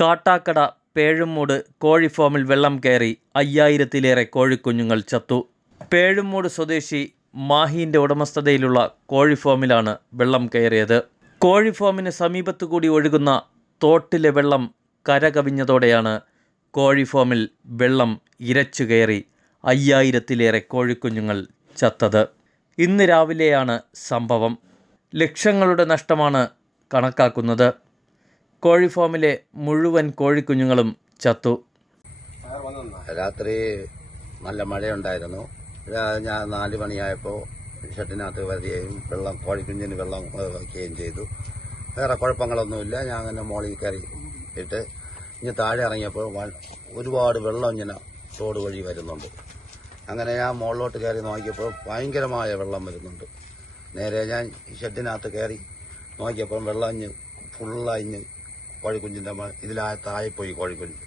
കാട്ടാക്കട പേഴുമൂട് കോഴിഫാമിൽ വെള്ളം കയറി 5000-ലേറെ കോഴിക്കുഞ്ഞുങ്ങൾ ചത്തു. പേഴുമൂട് സ്വദേശി മാഹീൻ്റെ ഉടമസ്ഥതയിലുള്ള കോഴിഫാമിലാണ് വെള്ളം കയറിയത്. കോഴിഫാമിന് സമീപത്തുകൂടി ഒഴുകുന്ന തോട്ടിലെ വെള്ളം കരകവിഞ്ഞതോടെയാണ് കോഴിഫാമിൽ വെള്ളം ഇരച്ചു കയറി 5000-ലേറെ കോഴിക്കുഞ്ഞുങ്ങൾ ചത്തത്. ഇന്ന് രാവിലെയാണ് സംഭവം. ലക്ഷങ്ങളുടെ നഷ്ടമാണ് കണക്കാക്കുന്നത്. കോഴിഫാമിലെ മുഴുവൻ കോഴിക്കുഞ്ഞുങ്ങളും ചത്തു. രാത്രി നല്ല മഴയുണ്ടായിരുന്നു. ഞാൻ 4 മണിയായപ്പോൾ ഷെഡിനകത്ത് വരികയും കോഴിക്കുഞ്ഞിന് വെള്ളം വയ്ക്കുകയും ചെയ്തു. വേറെ കുഴപ്പങ്ങളൊന്നുമില്ല. ഞാൻ അങ്ങനെ മോളിൽ കയറി ഇട്ട് ഇനി താഴെ ഇറങ്ങിയപ്പോൾ ഒരുപാട് വെള്ളം ഇങ്ങനെ തോട് വഴി വരുന്നുണ്ട്. അങ്ങനെ ഞാൻ മുകളിലോട്ട് കയറി നോക്കിയപ്പോൾ ഭയങ്കരമായ വെള്ളം വരുന്നുണ്ട്. നേരെ ഞാൻ ഷെഡിനകത്ത് കയറി നോക്കിയപ്പോൾ വെള്ളം ഇഞ്ഞ് ഫുള്ളായിഞ്ഞ് കോഴിക്കുഞ്ഞിൻ്റെ താഴെപ്പോയി. കോഴിക്കുഞ്ഞ്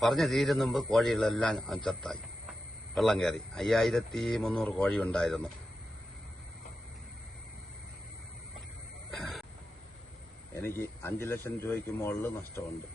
പറഞ്ഞ് തീരുന്ന മുമ്പ് കോഴികളെല്ലാം ചത്തായി. വെള്ളം കയറി 5300 കോഴി ഉണ്ടായിരുന്നു. എനിക്ക് 5 ലക്ഷം രൂപയ്ക്ക് മുകളിൽ നഷ്ടമുണ്ട്.